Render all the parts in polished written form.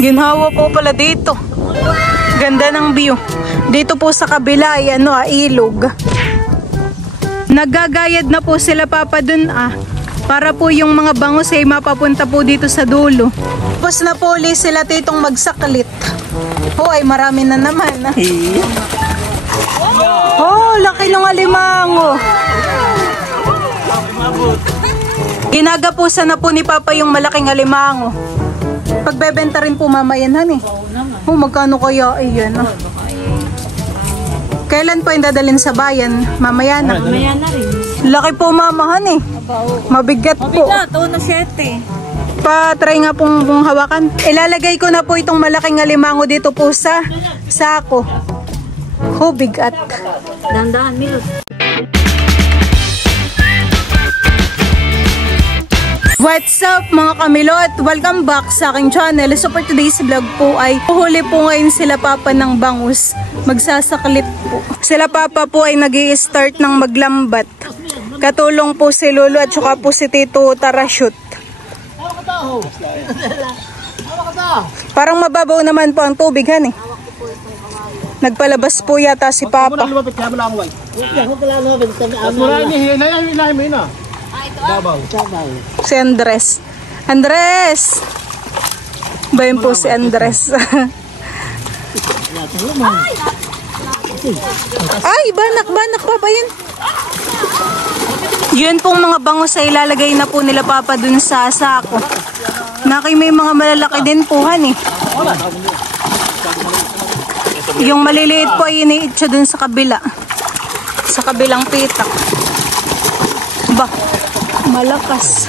Ginhawa po pala dito. Ganda ng view. Dito po sa kabila ay ilog. Nagagayad na po sila Papa dun para po yung mga bangus ay mapapunta po dito sa dulo. Tapos na po ulit sila titong magsaklit. Ay marami na naman. Laki ng alimango. Ginagapusan na po ni Papa yung malaking alimango. Pagbebenta rin po mamayan magkano kaya iyan? Kailan po yung dadalhin sa bayan? Mamaya na. Mamaya na rin. Laki po mamahan Mabigat po. Mabigat, 1.7. Pa-try nga pong hawakan. Ilalagay ko na po itong malaking alimango dito po sa sako. Bigat. Dandahan, Milot. What's up mga kamilot? Welcome back sa aking channel. So for today's vlog po ay uhuli po ngayon sila Papa ng bangus. Magsasaklit po. Sila Papa po ay nag-i-start ng maglambat. Katulong po si Lolo at saka po si Tito Tarashoot. Parang mababaw naman po ang tubig Nagpalabas po yata si Papa. Si Andres. Bayan po si Andres. Ay, banak Papa yan. Yun pong mga bangus ay ilalagay na po nila Papa dun sa sako. May mga malalaki din po Yung maliliit po ay iniitsa dun sa kabila. Sa kabilang pitak. Malakas.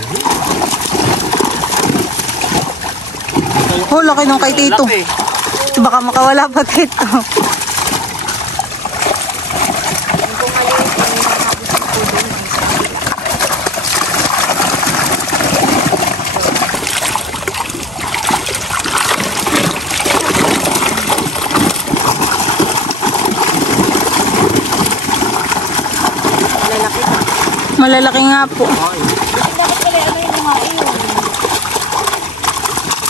Laki nung kay Tito. Baka makawala pa Tito. Malalaki nga po. Dapat pala yung mga iyon.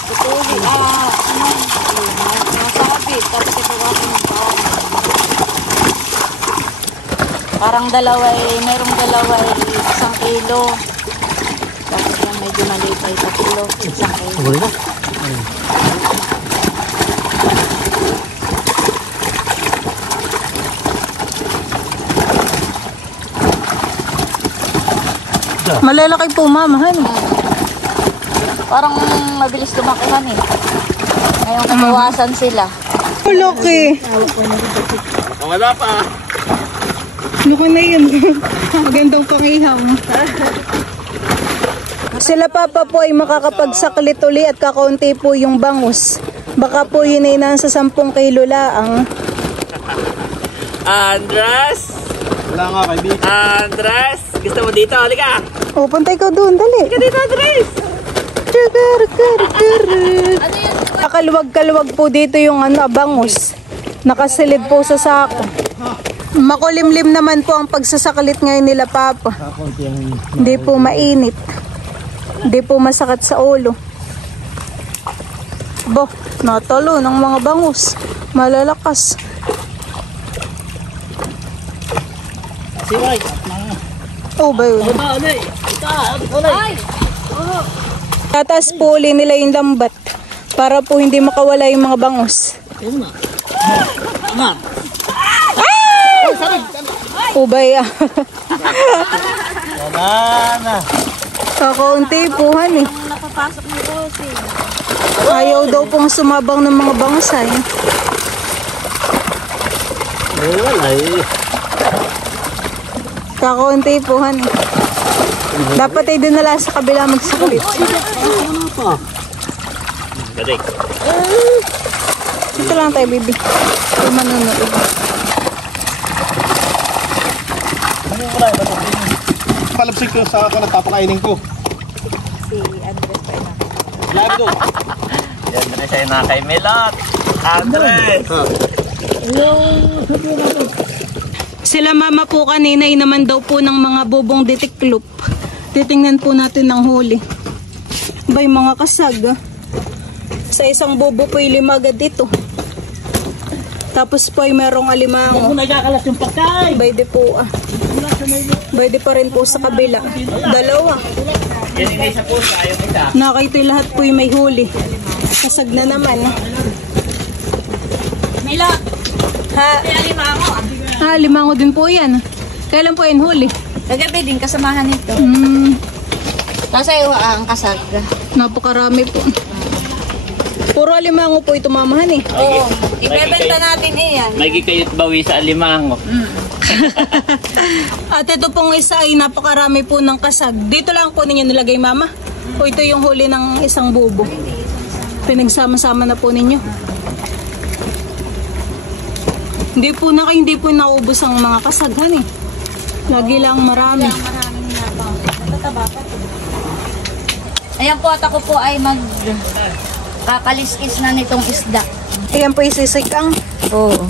Tutuli, nasabit, tapos ipagasin ng taon. Parang merong dalawa 1 kilo. Tapos yan medyo maliit ay 1 kilo, 1 kilo. Malalaki po mama Parang mabilis lumaki Ngayon kabawasan sila. Laki. Wala pa. Laki na yun. Magandang pangihaw. Sila Papa po ay makakapagsaklit uli at kakaunti po yung bangus. Baka po yun ay nasa 10 kilo laang. Andres! Wala nga kaibigan. Andres! Gusto mo dito? Halika! Puntay ka doon, dali. Halika dito, Andres! Kaluwag-kaluwag po dito yung bangus. Nakasilid po sa sako. Makulimlim naman po ang pagsasaklit ngayon nila Papa. Hindi po mainit. Hindi po masakit sa ulo. Natalo ng mga bangus. Malalakas. Siway. Ba yun? Tatas po uli nila yung lambat para po hindi makawala yung mga bangus. Ubay Kakaunti po Napapasok ni Rosie. Ayaw daw pong sumabang ng mga bangus Kakaunti po Dapat ay dinala sa kabila magsaklit. Dito lang tayo, baby. Ito manunod. Palapsik ko sa ako nagpapakainin ko. Si Andres pa ina. Labi doon. Yan na siya na kay Milot. Andres! Sila mama po kanina naman daw po ng mga bubong ditiklop. Titingnan po natin ng huli. Bay mga kasag Sa isang bubo po ay 5 agad ito. Tapos po ay merong alimango. Kung nagkakalas yung pagkain. Bayde po Bayde pa rin po sa kabila. 2. Yan yung isa po sa yung isa. Nakita lahat po yung may huli. Kasag na naman. Mila, Ha? may alimango. Limango din po yan. Kailan po yan huli? Kagabi din kasamahan nito. Kasi ang kasag. Napakarami po. Puro alimango po ito mamahan eh. Oo. Ibebenta natin iyan. May gikayot bawi sa alimango. At ito pong isa ay napakarami po ng kasag. Dito lang po ninyo nilagay mama. O ito yung huli ng isang bubo. Pinagsama-sama na po ninyo. Hindi po naubos ang mga kasaghan eh. Lagi lang marami. Maraming nabaw. Natataba pa to. Ayan po at ako po ay kakaliskis na nitong isda. Ayan po isisikang. Oo.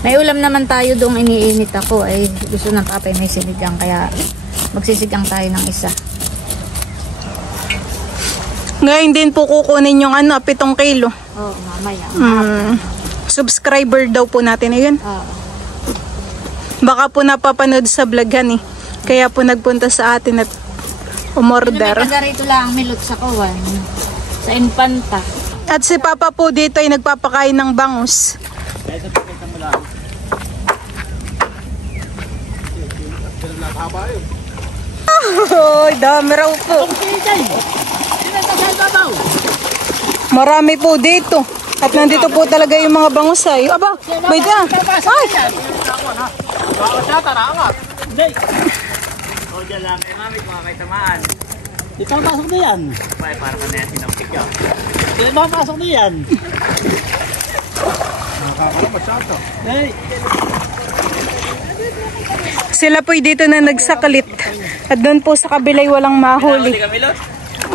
May ulam naman tayo doong iniinit ako ay gusto ng papay may sinigang kaya magsisigang tayo ng isa. Ngayon din po kukunin yung 7 kilo. Oo, mamaya. Subscriber daw po natin ayun. Oo. Baka po napapanood sa vloghan eh. Kaya po nagpunta sa atin at umorder. May taga rito lang milot sa kawan. Sa Infanta. At si Papa po dito ay nagpapakain ng bangus. Ay, dami raw po. Marami po dito. At nandito po talaga yung mga bangus ay. Aba, wait na. Ay! O dyan lang kay mami mga kaitamaan. Di pa pasok na yan. Ay, para ka na yan sinampik yun. Di pa pasok na yan. Nakakalamat Hey. Sila po dito na nagsakalit. At doon po sa kabilay walang mahuli. Hindi kami lot.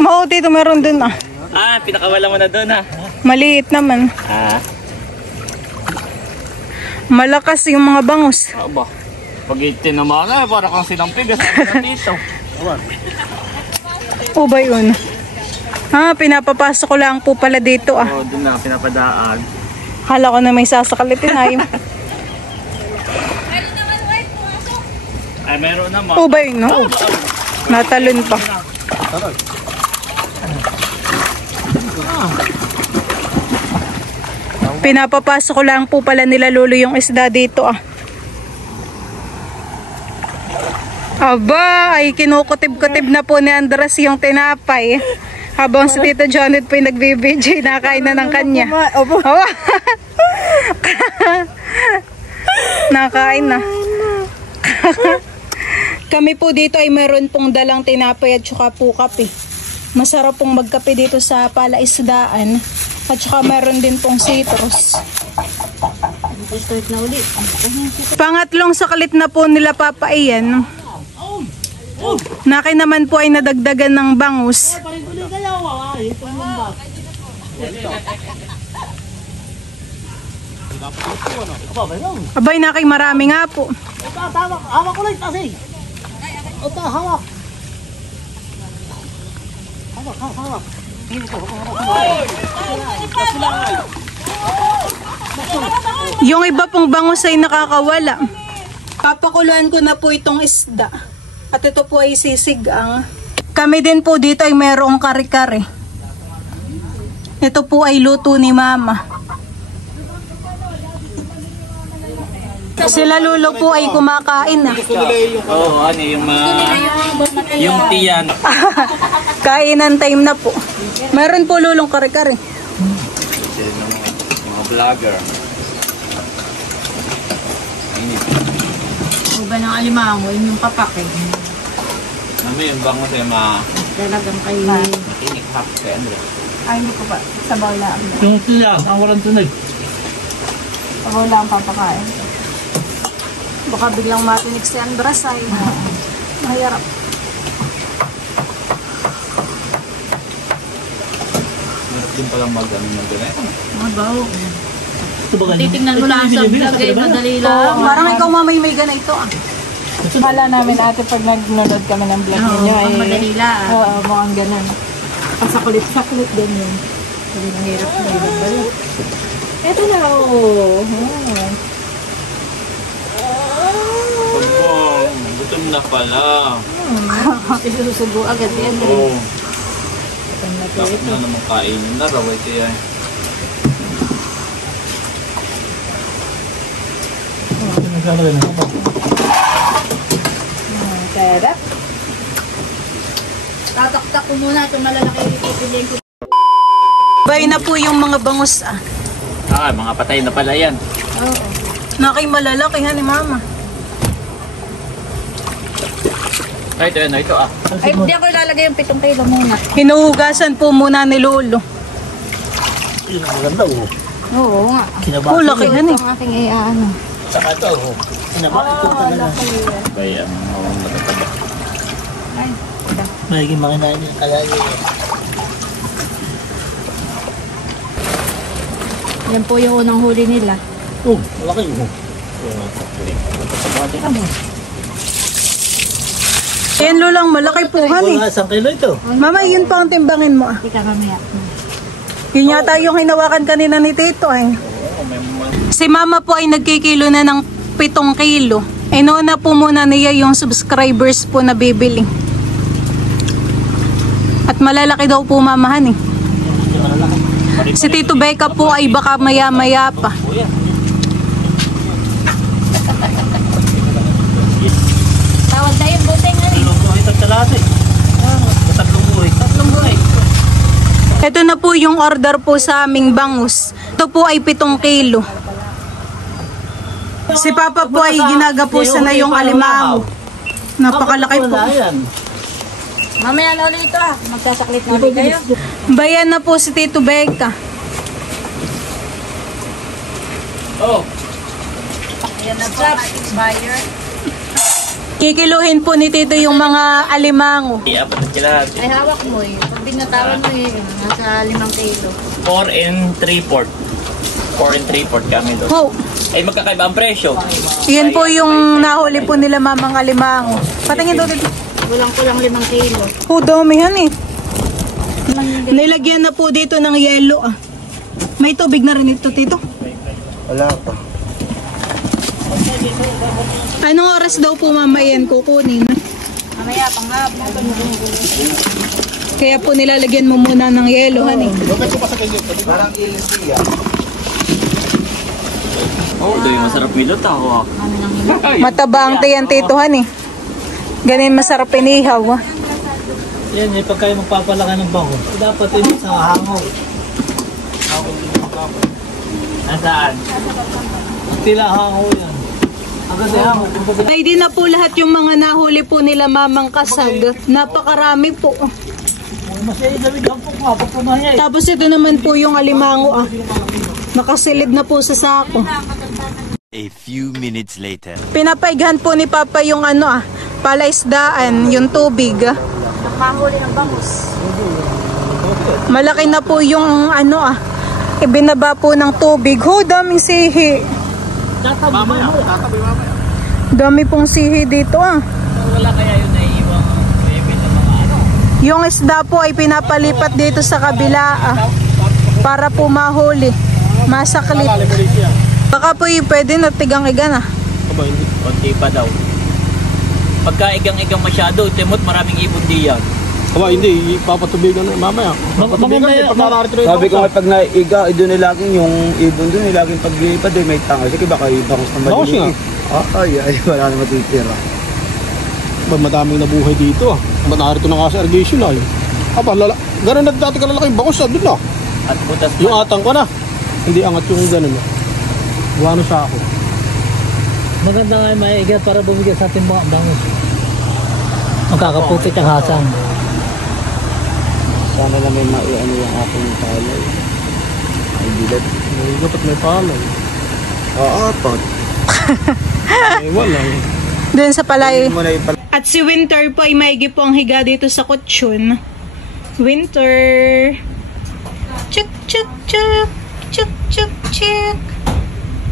Mao dito meron dun ah. Pinakawala mo na doon ha. Maliit naman. Malakas yung mga bangus. Aba. Pag itinama na, para kang sinampig. Sabi na dito. O ba yun? Pinapapasok ko lang po pala dito ah. O, doon na pinapadaan. Hala ko na may sasakalitin ay. Ay, meron naman. O ba yun? No? Natalon pa. Pinapapasok ko lang po pala nila lolo yung isda dito ah. Aba, ay kinukutib-kutib na po ni Andres yung tinapay. Habang si Tita Janet po yung nagbibidyo, nakain na ng kanya. Opo. Nakain na. Kami po dito ay meron pong dalang tinapay at saka po kape. Masarap pong magkape dito sa palaisdaan. At saka meron din pong citrus. Start na ulit. Pangatlong sakalit na po nila Papa Ian. Naki naman po ay nadagdagan ng bangus. Abay, Naki, marami nga po. Hawak ko lang kasi. Ito, hawak. Hawak. Yung iba pong bangus ay nakakawala. Papakuluan ko na po itong isda. At ito po ay sisigang. Kami din po dito ay merong kare-kare. Ito po ay luto ni Mama. Sila lulo po ay kumakain na. Oo, ano yung yung tiyan. Kainan time na po. Meron po lulong kare-kare. Mga vlogger. Iba ng alimango, yun yung papakit. Ano yung bango tayo Talagang kayo. makinig hap kay Andres. Ay, hindi ko ba? Sabaw lang. Yung tiyan, ang walang tunay. Sabaw lang papakain. Baka biglang matinig si Andres ay mahirap. Meron din palang mag-ano ng ganito. Mabaw. Ito ba ganyan? Titingnan mo lang sa vlog ay madali lang. Parang ikaw mamay may ganito ah. Kala namin ate pag nag-nunod kami ng vlog ninyo ay madali lang. mukhang ganun. Pasaklit-saklit din yun. Mahirap na ibabalik. Ito na, oh. Pagpong, gutom na pala. Susubo agad yan. Oo. Gutom na po Dapat ito. na naman kainin na raw. Ito yan. Sarap. Tataktak ko muna itong malalaki pipiliin ko. Bay na po yung mga bangus ah. Ah, mga patay na pala yan. Oo. Nakay malalaki ha ni mama. Ay, ito ah. Ay, hindi ako lalagay yung 7 kilo muna. Hinuhugasan po muna ni Lolo. Yun ang maganda, oh. Oo nga. Kinabati. Oh, laki yan eh. Ito ang aking ano. Saka ito, oh. Kinabati ito talaga. Kaya, matataba. Ay, Magiging makinain niya. Kaya niya. yan po yung unang huli nila. Oh, malaki, oh. Tika mo. Ayan Lolang, malaki po han eh. Wala, 1 kilo ito. Mama, yun pa ang timbangin mo ah. Tika mamaya. Yun yata yung hinawakan kanina ni Tito eh. Si Mama po ay nagkikilo na ng 7 kilo. Inuuna po muna niya yung subscribers po na bibili. At malalaki daw po mamahan eh. Si Tito Becca po ay baka maya-maya pa. Tawad na yung buting nga. Ilong ko ito talate. Tatlong buhay. Ito na po yung order po sa aming bangus. Ito po ay 7 kilo. Si Papa po ay ginagapusan na yung alimango. Napakalaki po. Wala yan. Mamaya na ulit ito ah. Magsasaklit na ulit kayo. Bayan na po si Tito Becca. Oh, Yan na po. Buyer. Kikiluhin po ni Tito yung mga alimango. iapat na kila. Ay hawak mo eh. Pag binatawan mo eh. Nasa 5 kilo. 4 and 3/4. 4 and 3/4 kami doon. Ho, Ay, magkakaiba ang presyo. yan po yung nahuli po nila mamang alimango. Patingin daw dito. Kulang-kulang 5 kilo. Oh, damihan eh. Nilagyan na po dito ng yelo ah. May tubig na rin ito, Tito. Wala pa. Anong oras daw po mama yan kukunin? Mamaya panghapon. Kaya po nilalagyan mo muna ng yelo, honey. Parang ilis yan. Oh, ito yung masarap milot ako. Ano nang hilo? Mataba ang tiyan, Tito, honey. Ganin masarap inihaw ah. Yan, eh, pagka yung magpapalaki ng bango, dapat yun sa hango. Nasaan? Tila hango yan. Agad yung hango. Kumbaga, Ay, di na po lahat yung mga nahuli po nila mamang kasag. Napakarami po. masaya dami lang po nga, pag pumahya eh. Tapos ito naman po yung alimango ah. Nakasilid na po sa sako. A few minutes later. Pinapaighan po ni Papa yung ano ah, palaisdaan, yung tubig. Panghuli ng bangus. Malaki na po yung ano ah, ibinaba po ng tubig. Ho, daming sihi. Mamaya. Dami pong sihi dito ah. Wala kaya yun naiiwang baby na mga ano. Yung isda po ay pinapalipat dito sa kabila ah, para po mahuli, masaklit. Baka po yung pwede na tigang-igan ah. Konti pa daw. Pagka igang-igang masyado, timot maraming ibon diyan. Aba, hindi, papatubigan na mamaya. Papatubigan, Sabi ko nga pag naiga, doon ay laging yung ibon doon ay laging paglipad ay may tanga. Sige baka ibangos na Bangos nga. Ay, wala na matitira. Madaming nabuhay dito ah. Narito na nga sa irrigation ay. Aba, ganun na dati kalalaking bangos ah, doon na. At butas Yung atang ko na. Hindi angat yung ganun ah. Buwano sa ako. Maganda nga yung maigat para bumigay sa ating mga bangus. Magkakapupit ang hasang. Sana na may maiano yung aking palay. Ay, bilat. Dapat may palay. Apat. Eh, wala eh. Doon sa palay. Mo na yung At si Winter po ay maigi po ang higa dito sa kutsyon. Winter. Chuk, chuk, chuk. Chuk, chuk, chuk.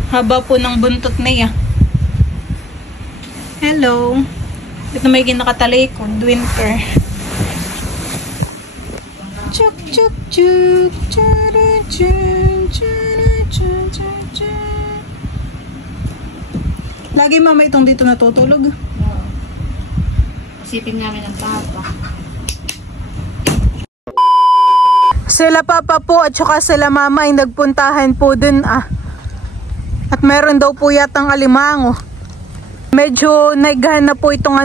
Haba po ng buntot niya. Hello. Ito may ginakatalikod. Winter. Chuk, Chuk chuk churu chun churu chun chun chun. Lagi mama itong dito natutulog. Isipin namin ng papa. Sila papa po at saka sila mama ay nagpuntahan po dun At meron daw po yatang alimango. Medyo naigahan na po itong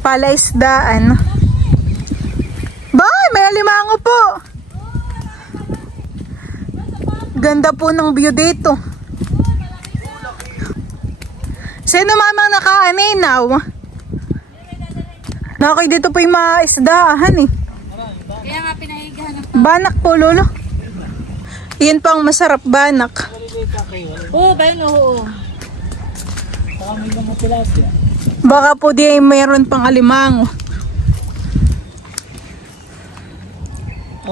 palaisdaan. Bay, may alimango po. Ganda po ng view dito. Sino mamang nakaaninaw? Nakay dito po yung mga isdaahan Kaya nga pinahigahan ng Banak po lolo. Iyan pang masarap banak. Oo, ba yun? Oo. Saka may mga tilapia. Baka po di ay mayroon pang alimango.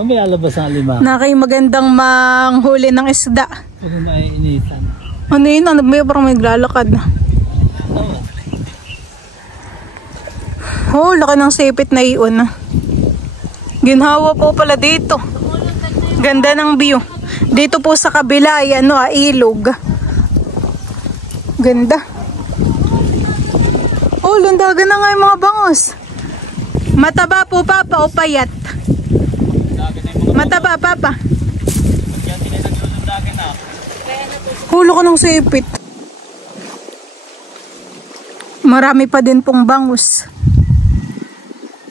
May alabas ang lima. Nakay magandang manghuli ng isda. Kung may initan. Ano yun? May parang may naglalakad na. Oh, laki ng sipit na iyon. Ginhawa po pala dito. Ganda ng view. Dito po sa kabila ay ilog. Ganda. Oh, lundagan na nga yung mga bangos. Mataba po papa o payat? Mataba papa. Hulo ko ng sipit. Marami pa din pong bangus.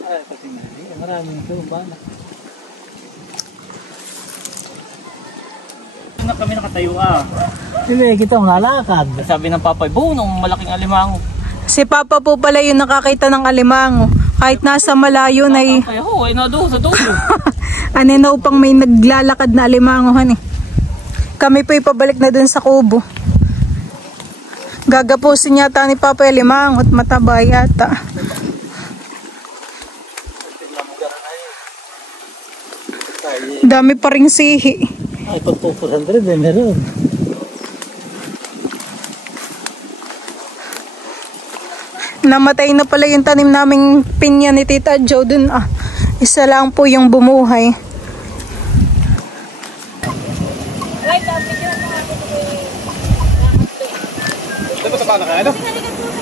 Ay, pati nga. Maraming ito. Banak. Na kami nakatayo Hindi, kita ang lalakad. Sabi ng papay, nung malaking alimango. Si papa po pala yung nakakita ng alimango. Kahit nasa malayo na Kaya ay nado sa dulo. aninaw pang may naglalakad na alimangohan Kami po ipabalik na dun sa kubo. Gagapusin yata ni papa yung alimango at mataba yata. Dami pa ring sihi. Ay, pag 400 meron. Namatay na pala yung tanim naming pinya ni Tita Jo dun Isa lang po yung bumuhay.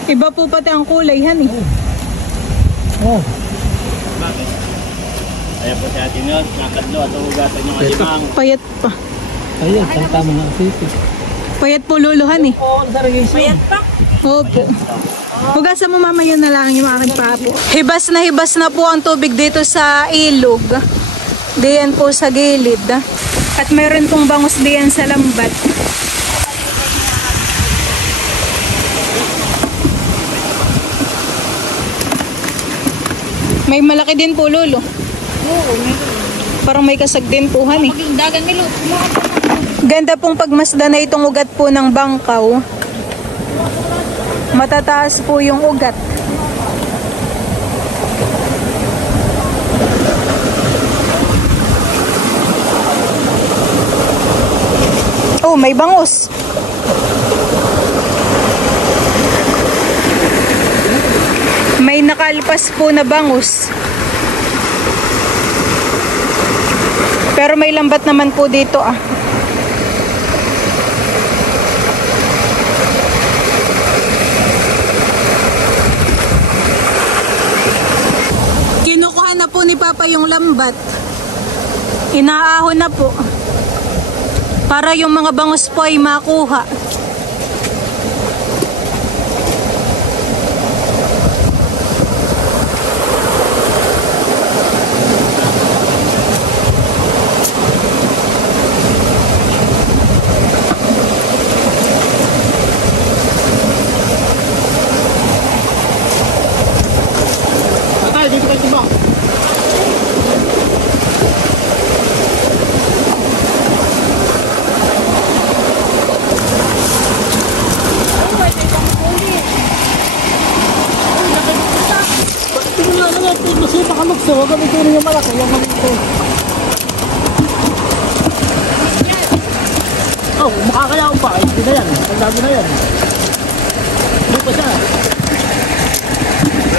Iba po pati ang kulay Oh. Kaya po si atin yun, nakadlo at hugatan yung alimango. Payat pa. Ayun, tama na ang sipit. Payat po luluhan Oo, sa regation. Opo. Hugasan mo mama yun na lang yung aking papo. Hibas na po ang tubig dito sa ilog. Diyan po sa gilid. At meron pong bangus diyan sa lambat. May malaki din po lolo. Oo, meron. Parang may kasag din po han Pag yung dagan nilo, Ganda pong pagmasda na itong ugat po ng bangkaw. Matataas po yung ugat. Oh, may bangus. May nakalpas po na bangus. Pero may lambat naman po dito Kinukuha na po ni Papa yung lambat. Inaahon na po. Para yung mga bangus po ay makuha. Huwag kami tuloy yung malaki. Huwag kami ito. Oh, makakayaw pa. Hindi na yan. Tandaan mo na yan. Hindi pa siya.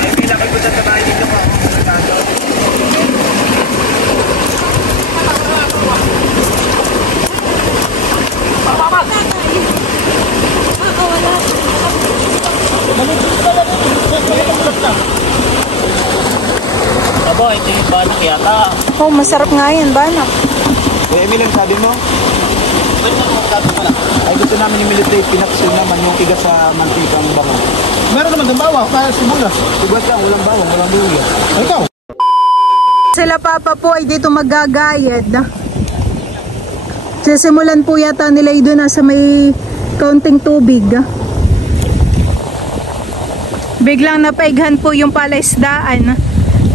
Hindi na kagulat sa bahay dito pa. Oh, masarap nga yan, banak. Kuya Emil, ang sabi mo? Ay, gusto namin yung military pinaksil naman yung tigas sa mantikang bango. Meron naman ng bawang, kaya sibuyas. Sibuyas lang, walang bawang, walang luya. Ikaw. Sila papa po ay dito maggagayad. Sisimulan po yata nila doon sa may kaunting tubig. Biglang napaighan po yung palaisdaan.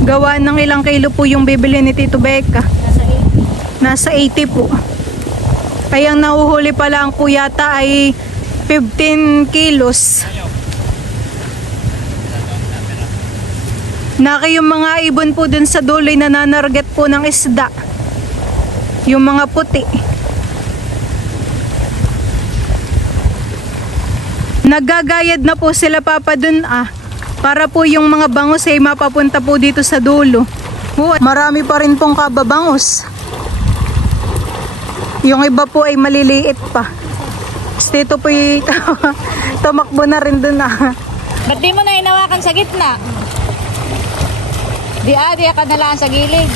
Gawa ng ilang kilo po yung bibili ni Tito Becca. Nasa 80 po. Ay ang nahuhuli pa lang po yata ay 15 kilos. Naki yung mga ibon po dun sa duloy na nanarget po ng isda. Yung mga puti. Naggagayad na po sila papa dun para po yung mga bangus ay mapapunta po dito sa dulo. Marami pa rin pong kababangus. Yung iba po ay maliliit pa. Dito po ay tumakbo na rin dun Ba't di mo na hinawakan sa gitna? Di ka na lang sa gilid.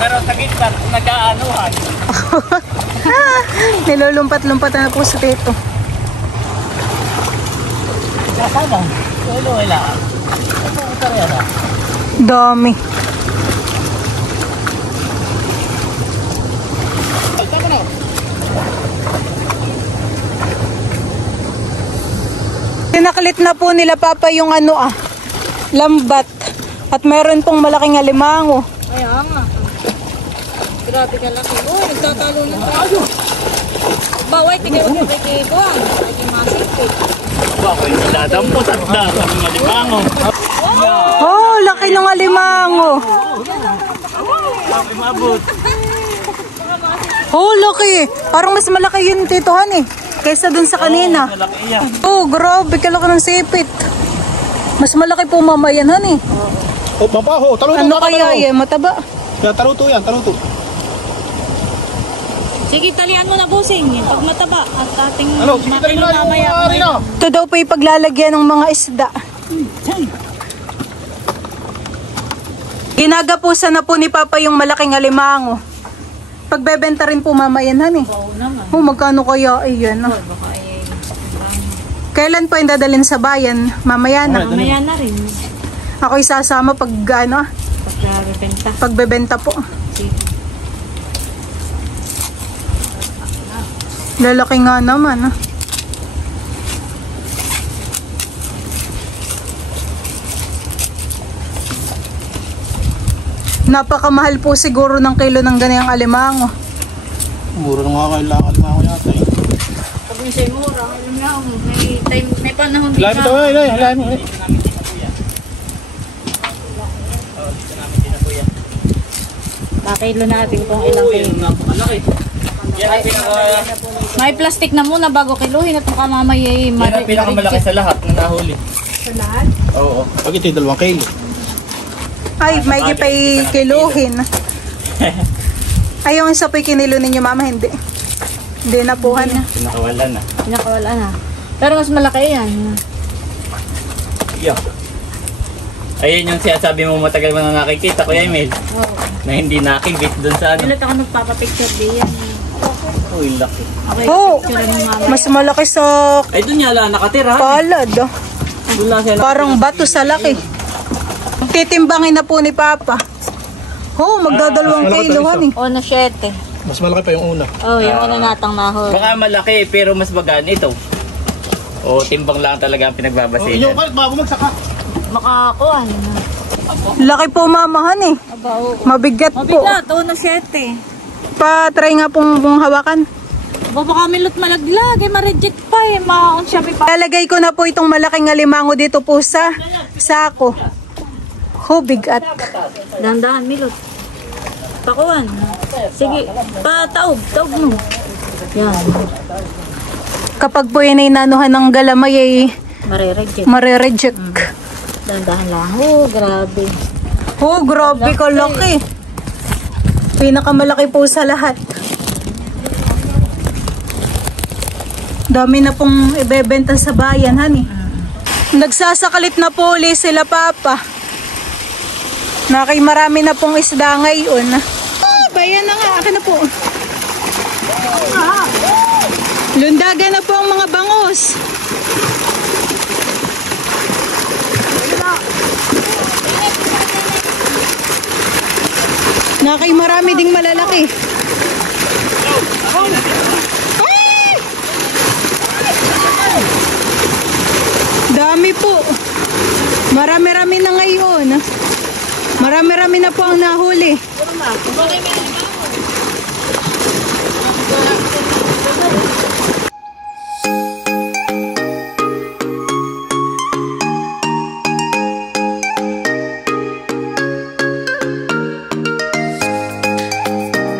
Pero sa gitna, nag-aanuhan. Nilulumpat-lumpat na po sa tito. Kasama. Wala, wala. Dami. Tinaklit na po nila papa yung lambat. At meron pong malaking alimango. Kaya nga. Grabe ka laki. Uy, nagtatalo na tayo. Baway, tigay mo kay Kiko. Ay, masipit. Bakit niladampot at dasang mga limango? Oh, laki ng alimango. Bakit mabot? Oh, laki. Parang mas malaki yun, titohan kaysa dun sa kanina. Malaki yan. Oh, grabe, kalaki ng sipit. Mas malaki po mamayan, Oh, mabaho. Taluto. Ano kaya yan? Mataba. Kaya taluto yan, taluto. Sige, talian mo na busing. Pag mataba at ating Ano, sige tayo na yung Rina. Ito daw po yung paglalagyan ng mga isda. Ginagapusan na po ni Papa yung malaking alimango. Pagbebenta rin po mamayan, Oh, magkano kaya iyan? Kailan po yung dadalhin sa bayan? Mamaya na. Mamaya na rin. Ako isasama pag Pagbebenta. pagbebenta po. Lalaki nga naman. Napakamahal po siguro ng kilo ng ganiyang alimango. Mura na nga kailangan na ako yata Pag may sa'yo mura, alam na ako. May panahon din Hilahin mo ito, hilahin mo. Pakilo natin kung ilang kilo. May plastic na muna bago kiluhin at baka mamaya Yan ang pinakamalaki sa lahat na nahuli. Sa lahat? Oo. Pag ito yung 2 kilo. Ay, may ipay kiluhin. Ay, yung isa po kinilo ninyo, mama, hindi. Hindi na po, Pinakawala na. Pinakawala na. Pero mas malaki yan. Yeah. Ayun yung sinasabi mo matagal mo na nakikita, Kuya Emil. Oo. Na hindi nakikit dun sa ano. Pilit ako nagpapapicture din yan. Uy, laki. Ako Oh, yung picture ng mama. mas malaki sa Ay, dun niya lang nakatira. palad. Dun lang siya Parang bato sa laki. Titimbangin na po ni Papa. Oh, magdadalawang kilo, O na 7. Mas malaki pa yung una. Oh, yung una natang nahol. Baka malaki pero mas magaan ito. O timbang lang talaga ang Oh, pinagbabasihan. yung kalit, baka bumagsak ka. Makakuan. Laki po, mamahan Aba, oo. Mabigat po. Mabigat, o na 7. Pa-try nga pong hawakan. Baka milot malaglag, ma-reject pa ma-on siya pa. Lalagay ko na po itong malaking alimango dito po sa sako. Oh, bigat. Dahan-dahan milot. Pakuan. Sige, taob mo. Yan, Kapag po yan ay nanuhan ng galamay ay mare-reject. marireject. Dahan-dahan lang. Oh, grabe. Oh, grabe ka laki. Pinakamalaki po sa lahat. Dami na pong ibebenta sa bayan, Nagsasakalit na po ulit sila Papa. Marami na pong isda ngayon. Ayan na nga, akin na po. Lundagan na po ang mga bangus. Nakay marami ding malalaki. Ay! Dami po. Marami-rami na ngayon. Marami-rami na po ang nahuli.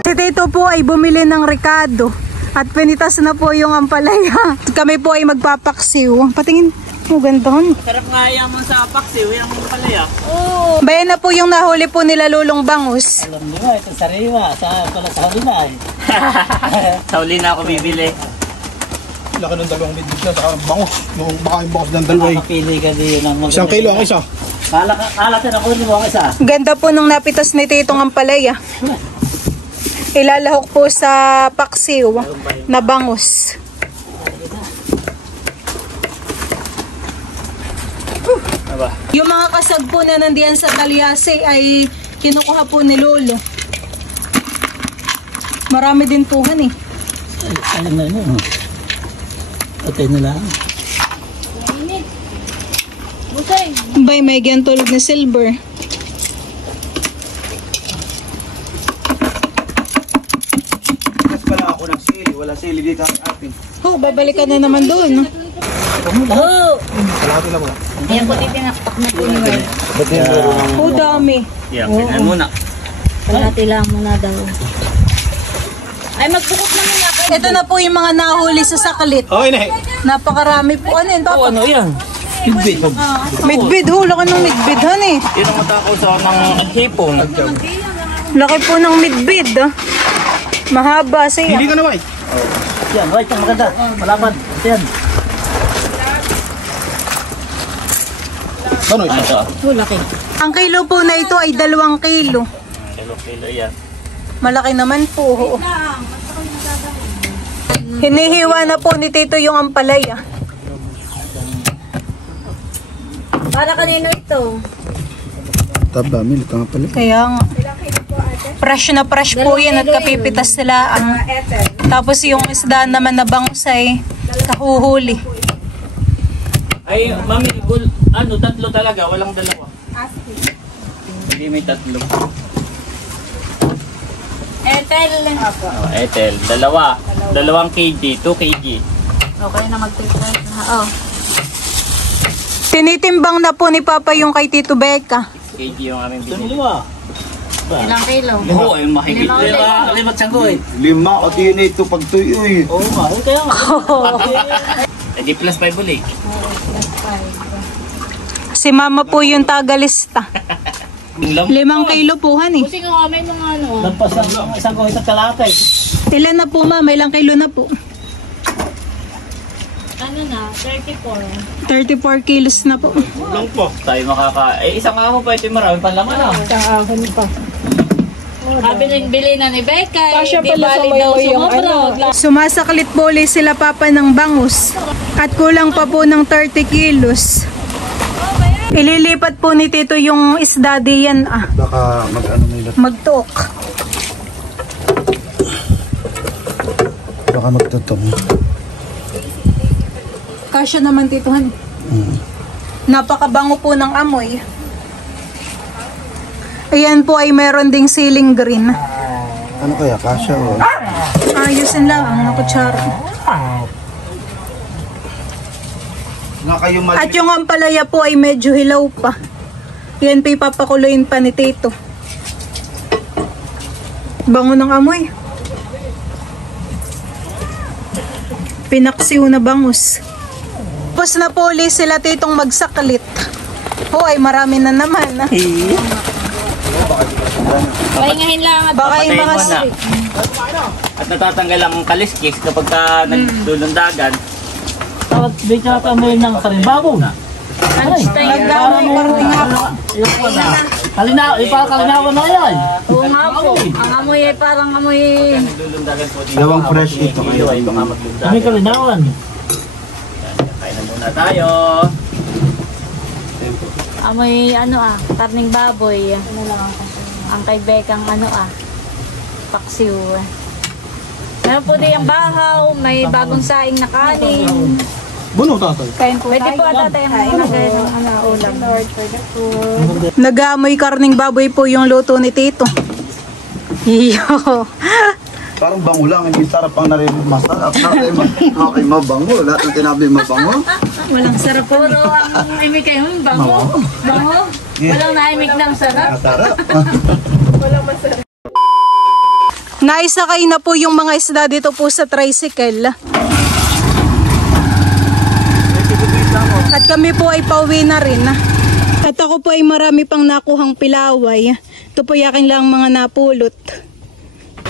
Si Tito po ay bumili ng rekado at pinitas na po yung ampalaya. Kami po ay magpapaksiw. Patingin. Oh, ganda. Sarap nga yan mo sa paksiw, yan mo palaya. Bayan na po yung nahuli po nila Lulong Bangus. Alam niyo ito sariwa. Pala sa huli na eh. Sa uli na ako bibili. Laki ng dalawang midbit na, saka bangus. Baka yung bangus ng dalawa eh. Makapili ka din ng mag- 1 kilo ang isa. Kalatin ako ni mo ang isa. Ganda po nung napitas ni Titong ampalaya. Ilalahok po sa paksiw na bangus. Aba. Yung mga kasag po na nandiyan sa Talyase ay kinukuha po ni Lolo. Marami din tuhan eh. Ayun na yun. Patay na lang. Bay, may gantulog na silver. Mas pala ako ng sili. Wala sili dito ang atin. Oh, babalikan na naman doon. Kalahati lang mo. Ayan po, tinakpak na po niyo. Oh, dami. Yan, kainan muna. Kalahati lang muna daw. Ay, magbukot na muna. Ito na po yung mga nahuli sa saklit. Okay na eh. Napakarami po. Ano yun, Papa? Ano yan? Midbid. Oh, laki ng midbid, han eh. Yun ang matakaw sa ng hipong. Laki po ng midbid. Ah. Mahaba siya. Hindi ka na ba eh. Yan, right, ang maganda. Malaman. Yan. Ano ito? Ito. Oh, laki. Ang kilo po na ito ay 2 kilo. Kilo yan. Malaki naman po. Oo. Hinihiwa na po ni Tito yung ampalaya. Para kanino ito? Taba, milit nga pala. Kaya nga. Fresh na fresh po yan at kapipitas sila. Tapos yung isda naman na bangus ay kahuhuli. Ay, mami, tatlo talaga, walang dalawa. Hindi may tatlo. Ethel. Oh, Ethel, dalawa. 2 kg, 2 kg. Okay na mag-take na. Oh. Tinitimbang na po ni Papa yung kay Tito Becca. 6 kg yung aming Ito binili. niliwa. Ilang kilo? Oo, ay mahigit. Limat siyang ko eh. 5 o din ito pag tuyo eh. Oo nga. Kaya nga. Eh, di plus 5 ulit. Si Mama po yung tagalista. 5 kilo po, han eh. Kasi nga may mga ano. Lampas ang isang ko isang kalate. Ilan na po, Mama? Ilang kilo na po? Ano na? 34. 34 kilos na po. Lang po. Tayo isang ako pa ito marami panlaman ah. Kabiling-bili na ni Becca. Di bali daw sumobra. Sumasaklit po ulit sila Papa ng bangus. At kulang pa po ng 30 kilos. Ililipat po ni Tito yung isda diyan ah. Baka mag-ano nila. Magtuok. Baka magtutong. Kasya naman Titohan. Napakabango po ng amoy. Ayan po ay meron ding ceiling green. Ano kaya? Kasya o? Ayusin lang ang kutsara. Nga kayo At yung ampalaya po ay medyo hilaw pa. Yan pa ipapakuloyin pa ni Tito. Bango ng amoy. Pinaksiw na bangus. Tapos na po ulit sila Titong magsaklit. Ay marami na naman. Pahingahin lang. Baka yung mga Patayin mo na. At natatanggal ang kaliskis kapag nagdulundagan. Tawag dito na tamoy ng karimbago. Lunchtime. nagdamay karting ako. Yung pala. Kalinawan na yan. Oo nga po. Ang amoy ay parang amoy... Lulundagan po dito. Gawang fresh ito. Ay baka maglundagan. Kami kalinawan. Kain na muna tayo. Amoy karning baboy. Ang kay Bekang paksiw. Meron po din ang bahaw, may bagong saing na kanin. Buno, tatay. Kain po Pwede po tatay ang magay ng ulam. Nag-aamoy karning baboy po yung luto ni Tito. Iyo. Parang bango lang, hindi sarap ang narinig. Masarap. Okay, mabango. Lahat ng tinabi mabango. Walang sarap po. Puro ang imik kayo, bango. Bango. Walang naimik ng sarap. Masarap. Naisakay na po yung mga isda dito po sa tricycle. At kami po ay pauwi na rin. At ako po ay marami pang nakuhang pilaway. Ito po yakin lang mga napulot.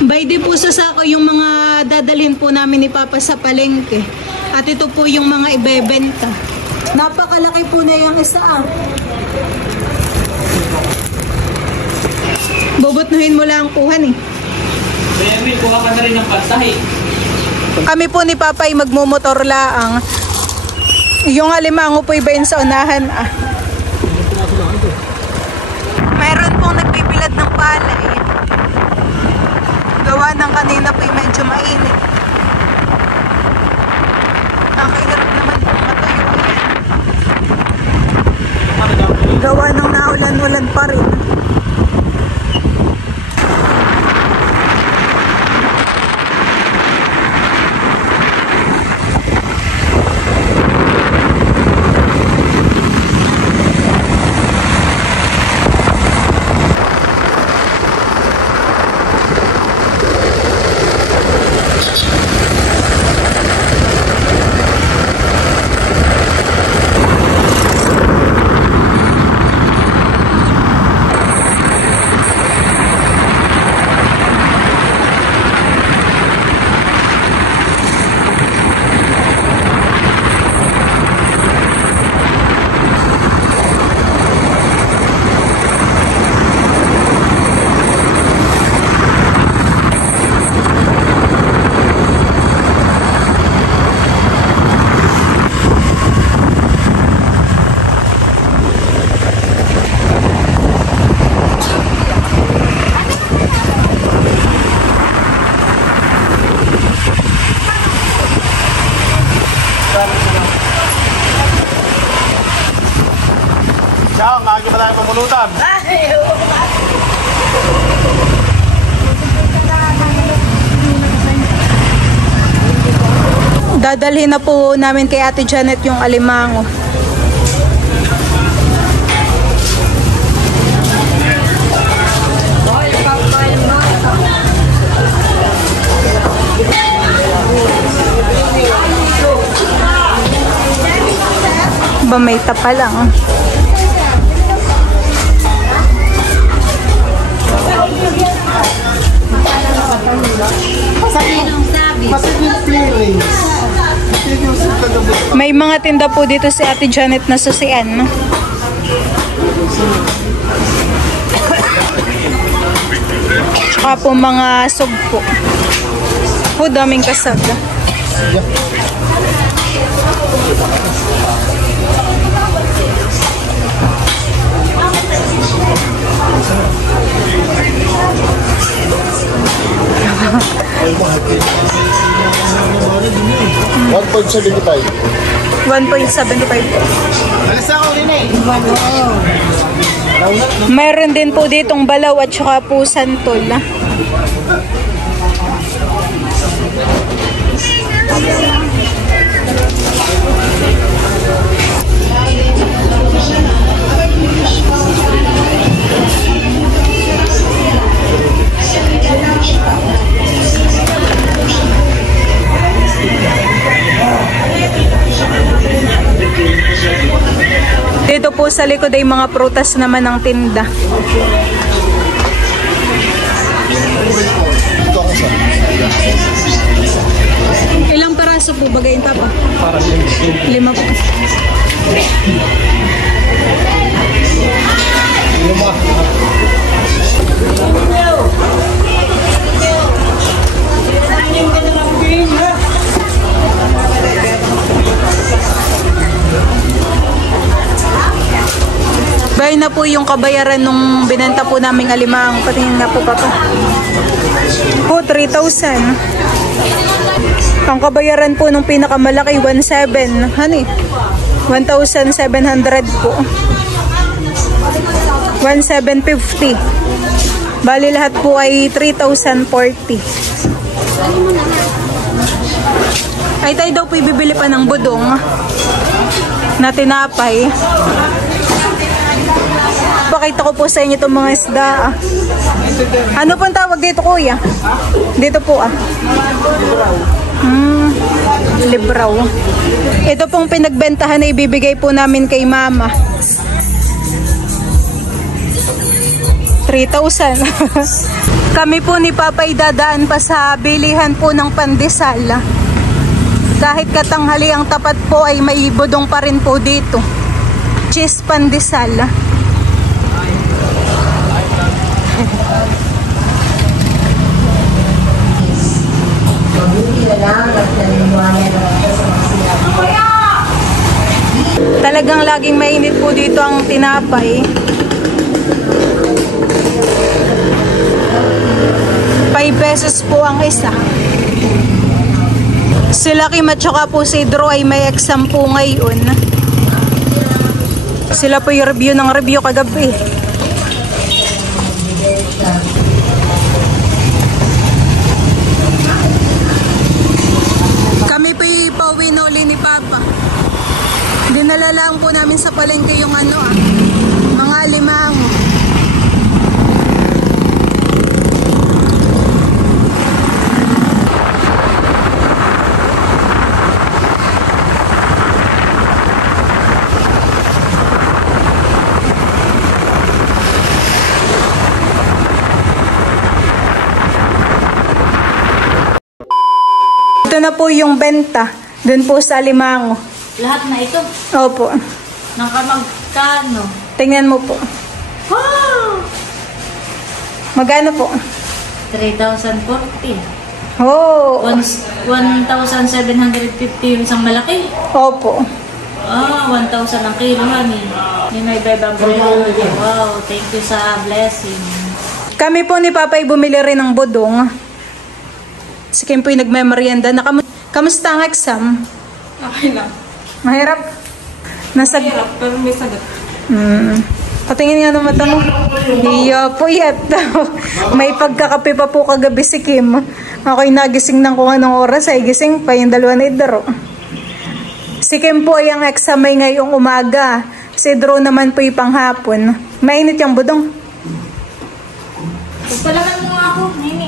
Bayde po sa sako yung mga dadalhin po namin ni Papa sa palengke. At ito po yung mga ibebenta. Napakalaki po na yung isa. Bubutnuhin mo lang ang kuhan eh. Kaya may kuha ka na rin ng pantahe. Kami po ni Papa ay magmumotor laang. Yung alimango po iba yun sa unahan. Meron pong nagbibilad ng palay. Gawa ng kanina po medyo mainit. Nakahirap naman po matayo yan. Gawa ng naulan-ulan pa rin. Siya, lagi ba tayo pamulutan? Dadalhin na po namin kay Ate Janet yung alimango. Ba may tapa lang. May mga tinda po dito si Ate Janet na susian. Tsaka po mga sugpo. Po daming kasag. $1.75. 1.75 po. Alis ako rin eh. Mayroon din po ditong balaw at saka po santol. Dito po sa likod ay mga prutas naman ng tinda. Ilang peraso po bagayin, Papa? 5 po. Bayan na po yung kabayaran nung binenta po naming alimang. Patingin nga po papa. Po, 3,000. Ang kabayaran po nung pinakamalaki, 1,700. Honey, 1,700 po. 1,750. Bali lahat po ay 3,040. Ay tayo daw po ibibili pa ng budong na tinapay. Pakita ko po sa inyo itong mga isda. Ano pong tawag dito, kuya? Dito po libraw. Ito pong pinagbentahan na ibibigay po namin kay mama. 3,000. Kami po ni Papa idadaan pa sa bilihan po ng pandesal. Kahit katanghali ang tapat po ay may budong pa rin po dito. Cheese pandesal. Talagang laging mainit po dito ang tinapay. 5 pesos po ang isa. Si Lucky at saka po si Drew ay may exam po ngayon. Sila po yung review kagabi. Kami po pauwi na uli ni Papa. Dinala lang po namin sa palengke yung mga limang. Ito na po yung benta. Doon po sa Alimango. Lahat na ito. Opo. Nakamagkano? Tingnan mo po. Wow! Magkano po? 3,040. Oh. 1,750 yung isang malaki. Opo. 1,000 ang kilo, honey. Yung may bebang brelo. Wow, thank you sa blessing. Kami po ni Papa ay bumili rin ng budong. Si Kim po yung nagmemorienda. Kamusta ang exam? Okay lang. Mahirap? Mahirap, pero may sagot. Patingin nga ng mata mo. Iya po yat. May pagkakape pa po kagabi si Kim. Ako'y nagising ng kung anong oras ay gising pa yung 2 na idaro. Si Kim po ay ang exam ay ngayong umaga. Si Drew naman po yung panghapon. Mainit yung budong. Pagpalaman mo nga ako, Nini.